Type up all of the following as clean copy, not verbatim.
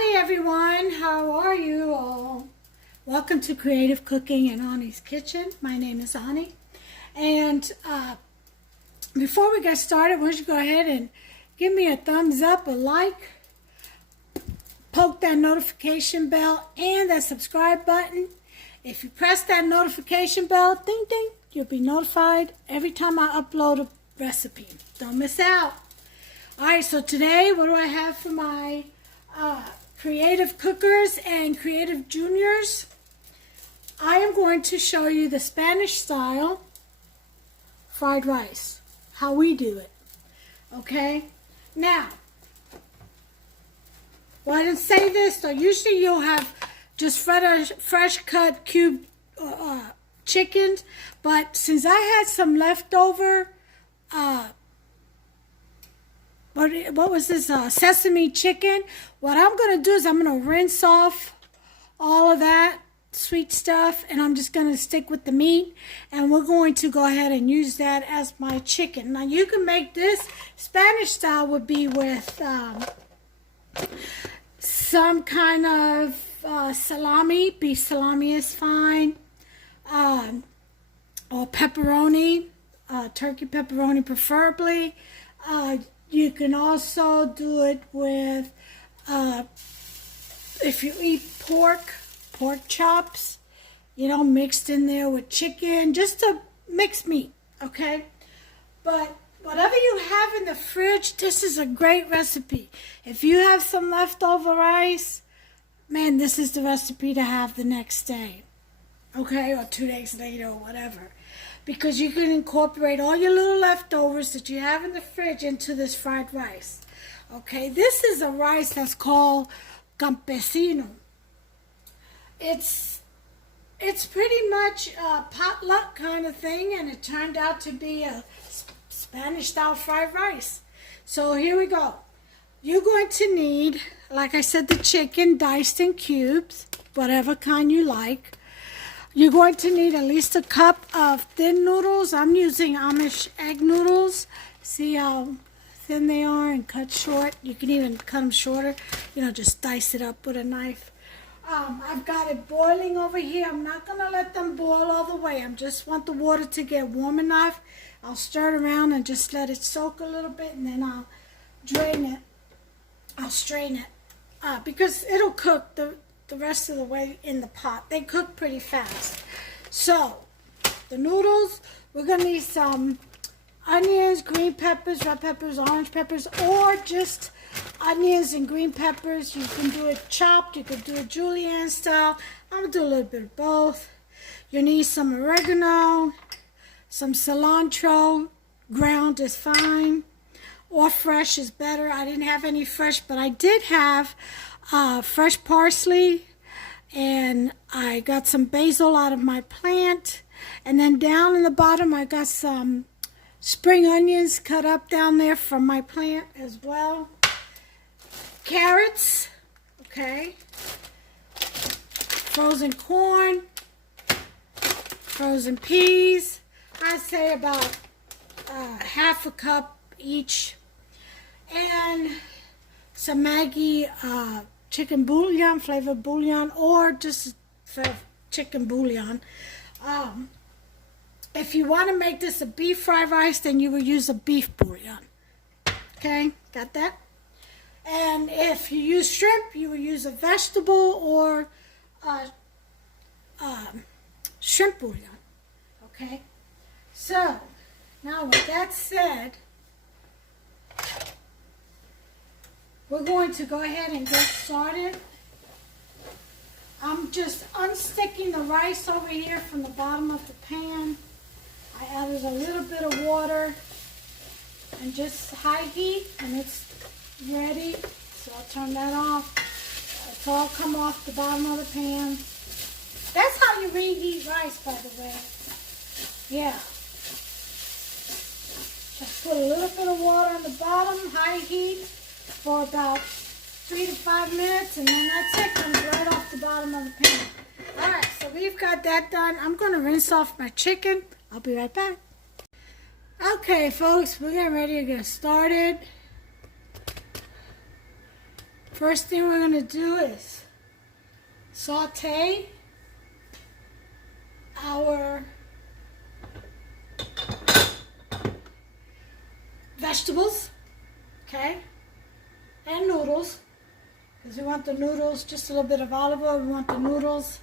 Howdy everyone, how are you all? Welcome to Creative Cooking in Ani's Kitchen. My name is Ani. And before we get started, why don't you go ahead and give me a thumbs up, a like, poke that notification bell and that subscribe button. If you press that notification bell, ding ding, you'll be notified every time I upload a recipe. Don't miss out. Alright, so today, what do I have for my creative cookers and creative juniors? I am going to show you the Spanish style fried rice, how we do it. Okay? Now, well, I didn't say this, though. Usually you'll have just fresh cut cube chickens, but since I had some leftover what was this, sesame chicken, what I'm going to do is I'm going to rinse off all of that sweet stuff, and I'm just going to stick with the meat, and we're going to go ahead and use that as my chicken. Now, you can make this Spanish style would be with some kind of salami. Beef salami is fine, or pepperoni, turkey pepperoni preferably. You can also do it with, if you eat pork chops, you know, mixed in there with chicken, just a mixed meat, okay? But whatever you have in the fridge, this is a great recipe. If you have some leftover rice, man, this is the recipe to have the next day, okay? Or 2 days later or whatever. Because you can incorporate all your little leftovers that you have in the fridge into this fried rice. Okay, this is a rice that's called campesino. It's pretty much a potluck kind of thing, and it turned out to be a Spanish-style fried rice. So here we go. You're going to need, like I said, the chicken diced in cubes, whatever kind you like. You're going to need at least a cup of thin noodles. I'm using Amish egg noodles. See how thin they are and cut short. You can even cut them shorter. You know, just dice it up with a knife. I've got it boiling over here. I'm not going to let them boil all the way. I just want the water to get warm enough. I'll stir it around and just let it soak a little bit, and then I'll drain it. I'll strain it because it'll cook the rest of the way in the pot. They cook pretty fast. So, the noodles, we're going to need some onions, green peppers, red peppers, orange peppers, or just onions and green peppers. You can do it chopped, you can do it julienne style. I'm going to do a little bit of both. You need some oregano, some cilantro, ground is fine, or fresh is better. I didn't have any fresh, but I did have fresh parsley, and I got some basil out of my plant, and then down in the bottom I got some spring onions cut up down there from my plant as well. Carrots, okay, frozen corn, frozen peas, I'd say about half a cup each, and some Maggi chicken bouillon, flavored bouillon, or just chicken bouillon. If you want to make this a beef fried rice, then you would use a beef bouillon. Okay, got that? And if you use shrimp, you would use a vegetable or shrimp bouillon. Okay, so now with that said, we're going to go ahead and get started. I'm just unsticking the rice over here from the bottom of the pan. I added a little bit of water and just high heat, and it's ready. So I'll turn that off. It's all come off the bottom of the pan. That's how you reheat rice, by the way. Yeah. Just put a little bit of water on the bottom, high heat, for about 3 to 5 minutes, and then that's it. Comes right off the bottom of the pan. Alright, so we've got that done. I'm going to rinse off my chicken. I'll be right back. Okay, folks, we're getting ready to get started. First thing we're going to do is saute our vegetables, okay, and noodles, because we want the noodles, just a little bit of olive oil. We want the noodles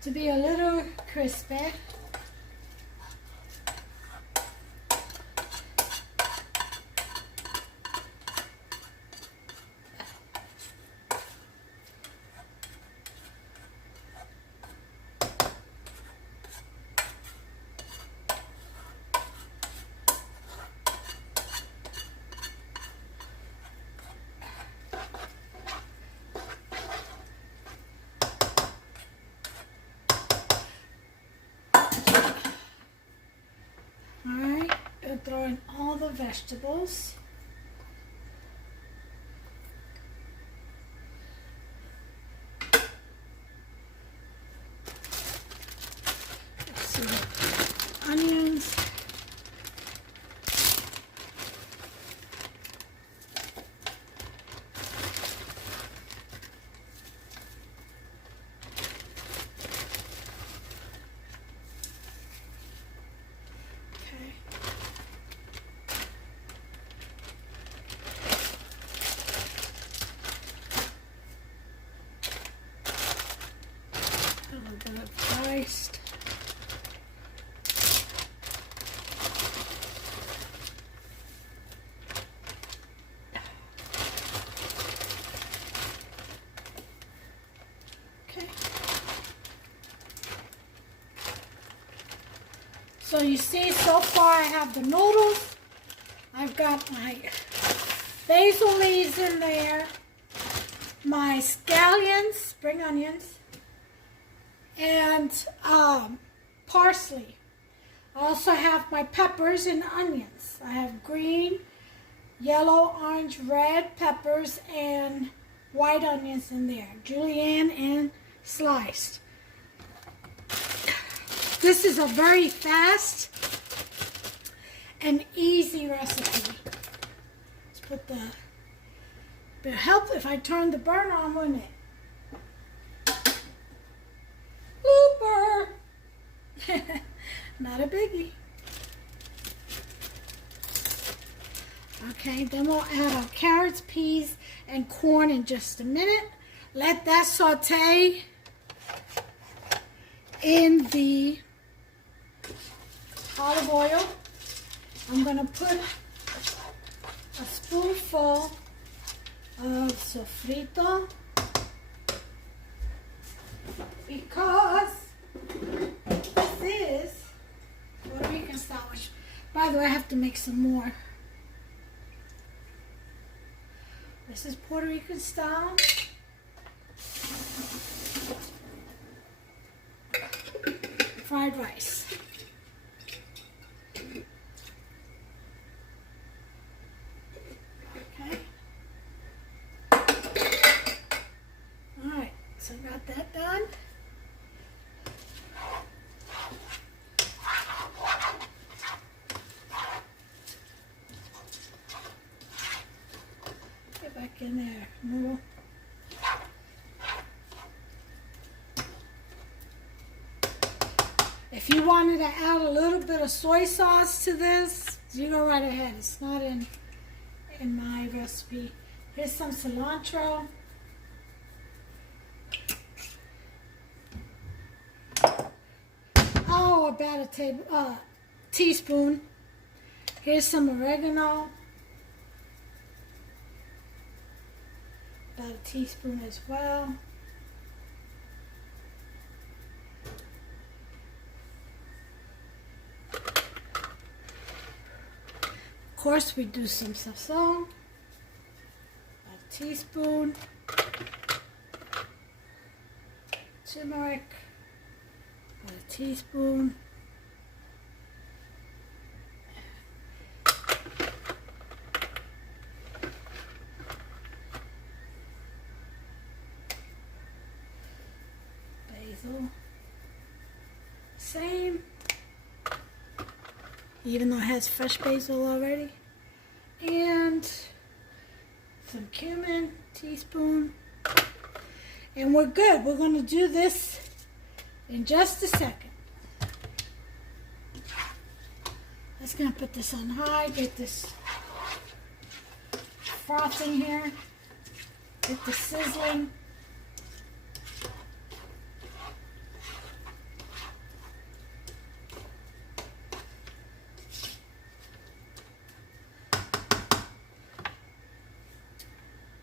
to be a little crispy. Throw in all the vegetables. Let's see, onions. Diced. Okay. So you see, so far I have the noodles. I've got my basil leaves in there, my scallions, spring onions, and parsley. I also have my peppers and onions. I have green, yellow, orange, red peppers and white onions in there, julienne and sliced. This is a very fast and easy recipe. Let's put the, it'd help if I turn the burner on, wouldn't it? Not a biggie. Okay, then we'll add our carrots, peas, and corn in just a minute. Let that saute in the olive oil. I'm going to put a spoonful of sofrito because this is Puerto Rican style, which, by the way, I have to make some more. This is Puerto Rican style. Fried rice. Okay. Alright, so got that done. Get back in there. Noodle. If you wanted to add a little bit of soy sauce to this, you go right ahead. It's not in my recipe. Here's some cilantro. Oh, about a teaspoon. Here's some oregano. About a teaspoon as well. Of course, we do some sazon. About a teaspoon. Turmeric. About a teaspoon. Basil. Same. Even though it has fresh basil already. And some cumin, teaspoon, and we're good. We're going to do this in just a second. Just going to put this on high, get this frothing here, get the sizzling.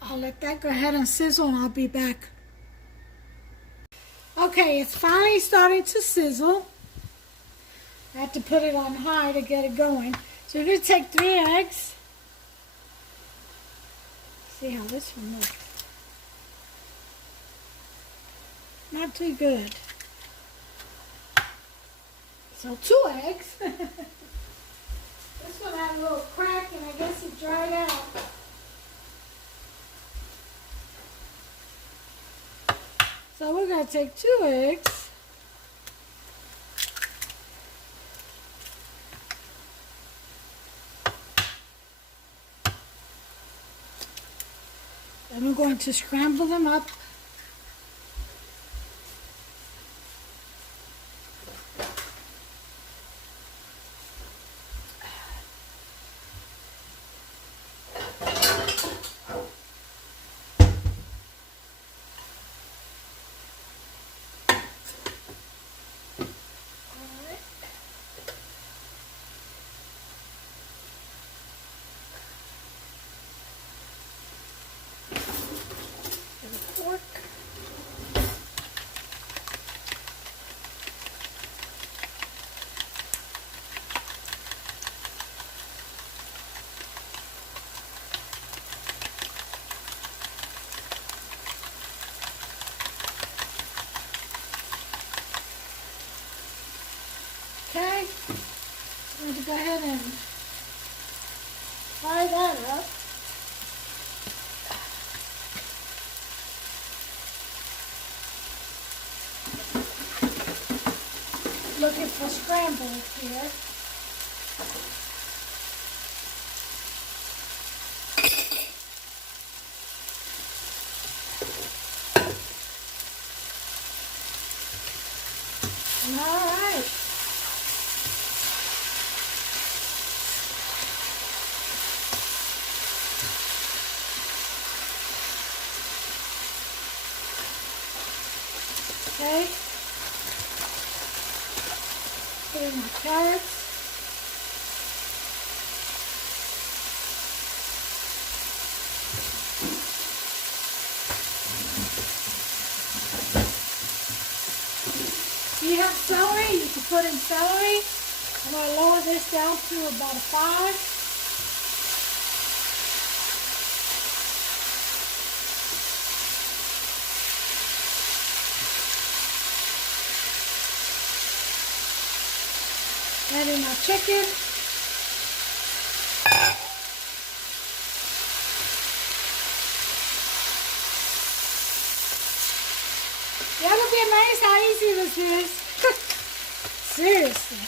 I'll let that go ahead and sizzle and I'll be back. Okay, it's finally starting to sizzle. I have to put it on high to get it going. So we're going to take 3 eggs. See how this one looks. Not too good. So 2 eggs. This one had a little crack and I guess it dried out. So we're going to take 2 eggs. And we're going to scramble them up. Okay, I'm going to go ahead and fry that up. Looking for scrambled here. All right. Okay. Put in my carrots. If you have celery, you can put in celery. I'm going to lower this down to about a 5. Add in our chicken. Y'all be amazed how easy this is. Seriously.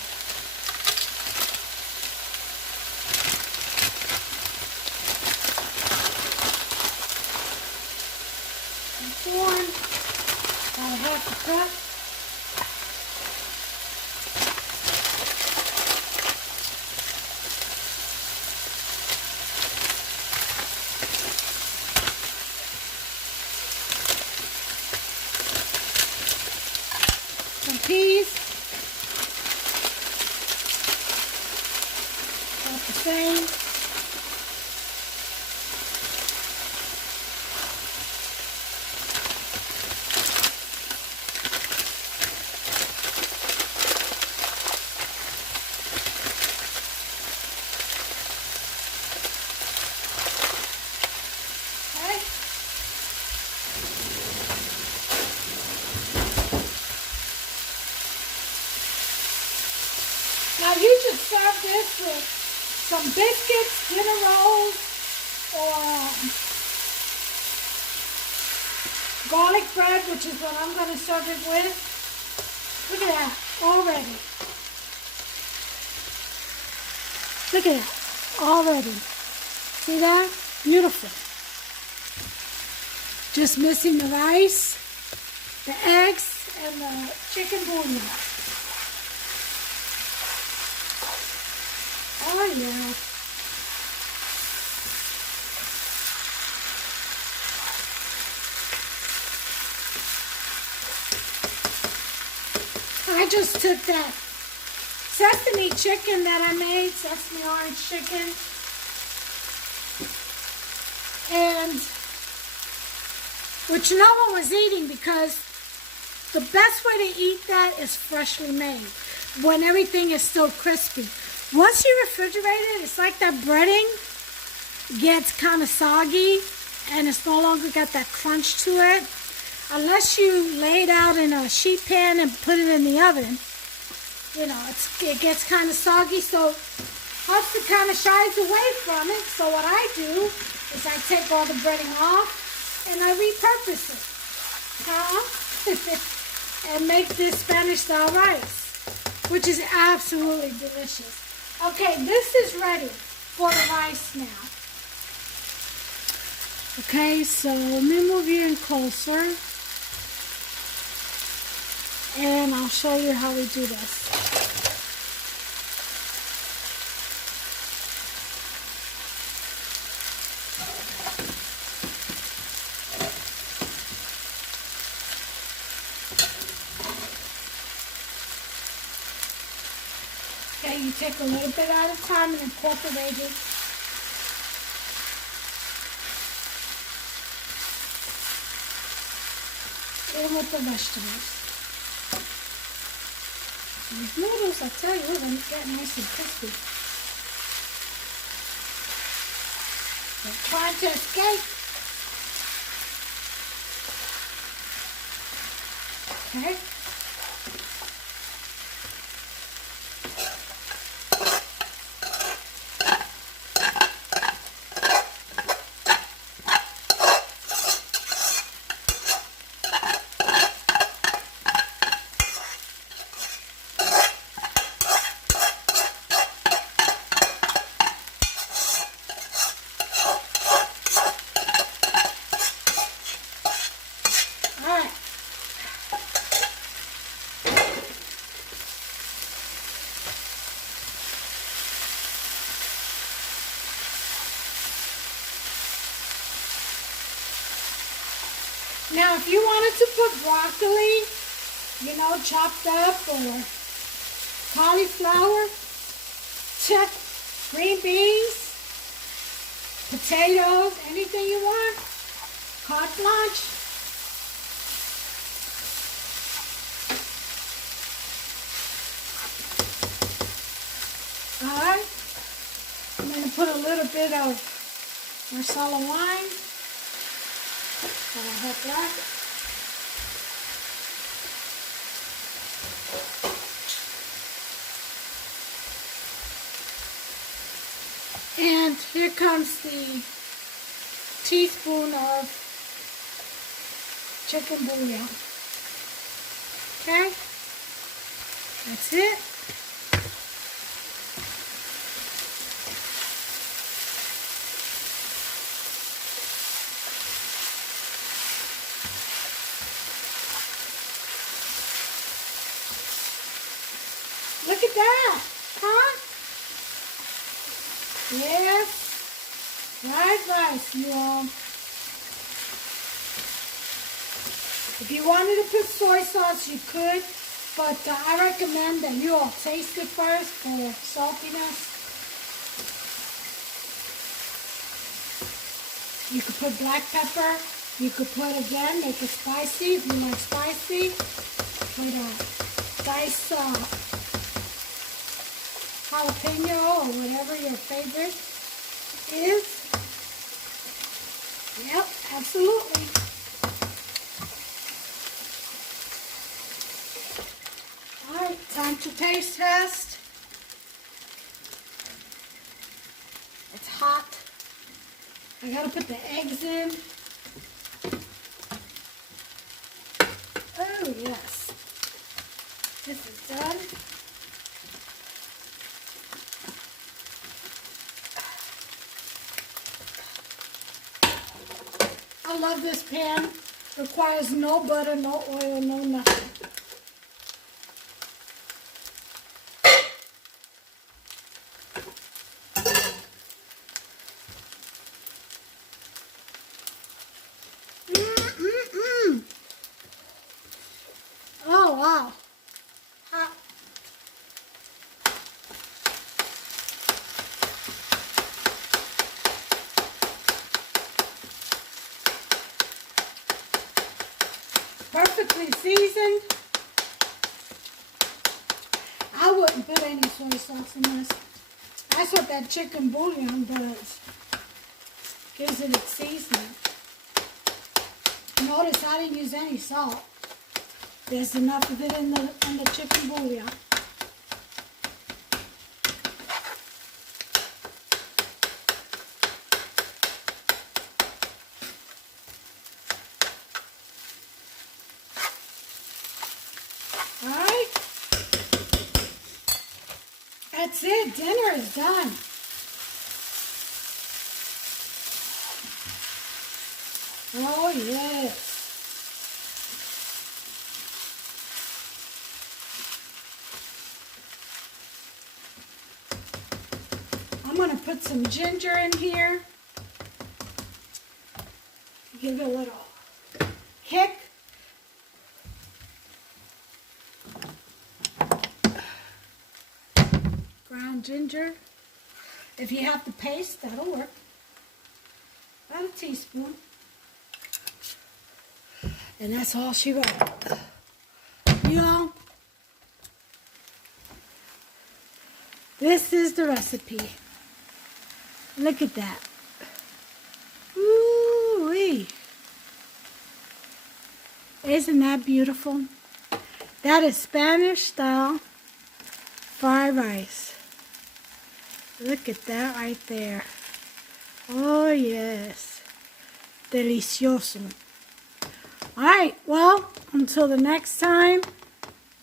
And corn, about 1/2 cup. Some peas, about the same. Okay. Now you just serve this with some biscuits, dinner rolls, or garlic bread, which is what I'm going to serve it with. Look at that, already. Look at that, already. See that? Beautiful. Just missing the rice, the eggs, and the chicken bouillon. Oh yeah. I just took that sesame chicken that I made, sesame orange chicken, and which no one was eating because the best way to eat that is freshly made when everything is still crispy. Once you refrigerate it, it's like that breading gets kind of soggy and it's no longer got that crunch to it. Unless you lay it out in a sheet pan and put it in the oven, you know, it gets kind of soggy, so Hudson kind of shies away from it. So what I do is I take all the breading off and I repurpose it, and make this Spanish style rice, which is absolutely delicious. Okay, this is ready for the rice now. Okay, so let me move you in closer. And I'll show you how we do this. Okay, you take a little bit at a time and incorporate it. In with the vegetables. These noodles, I tell you, we're going to get nice and crispy. They're trying to escape. Okay. Now, if you wanted to put broccoli, you know, chopped up, or cauliflower, green beans, potatoes, anything you want, carte blanche. All right. I'm going to put a little bit of Marsala wine. That'll help that. And here comes the teaspoon of chicken bouillon. Okay? That's it. Look at that, huh? Yes, fried rice, you all. If you wanted to put soy sauce, you could, but I recommend that you all taste it first for saltiness. You could put black pepper. You could put, again, make it spicy if you like spicy. Put a diced jalapeno or whatever your favorite is. Yep, absolutely. Alright, time to taste test. It's hot. I gotta put the eggs in. Oh yes. This is done. I love this pan. Requires no butter, no oil, no nothing. Oh, wow. Hot. Perfectly seasoned. I wouldn't put any soy sauce in this. That's what that chicken bouillon does. Gives it its seasoning. Notice I didn't use any salt. There's enough of it in the chicken bouillon. Alright. That's it. Dinner is done. Oh, yes. I'm going to put some ginger in here. Give it a little kick. Ground ginger. If you have the paste, that'll work. About a teaspoon. And that's all she wrote. Y'all, this is the recipe. Look at that. Ooh-wee. Isn't that beautiful? That is Spanish style fried rice. Look at that right there. Oh yes. Delicioso. Alright, well, until the next time,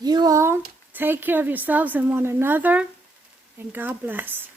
you all take care of yourselves and one another, and God bless.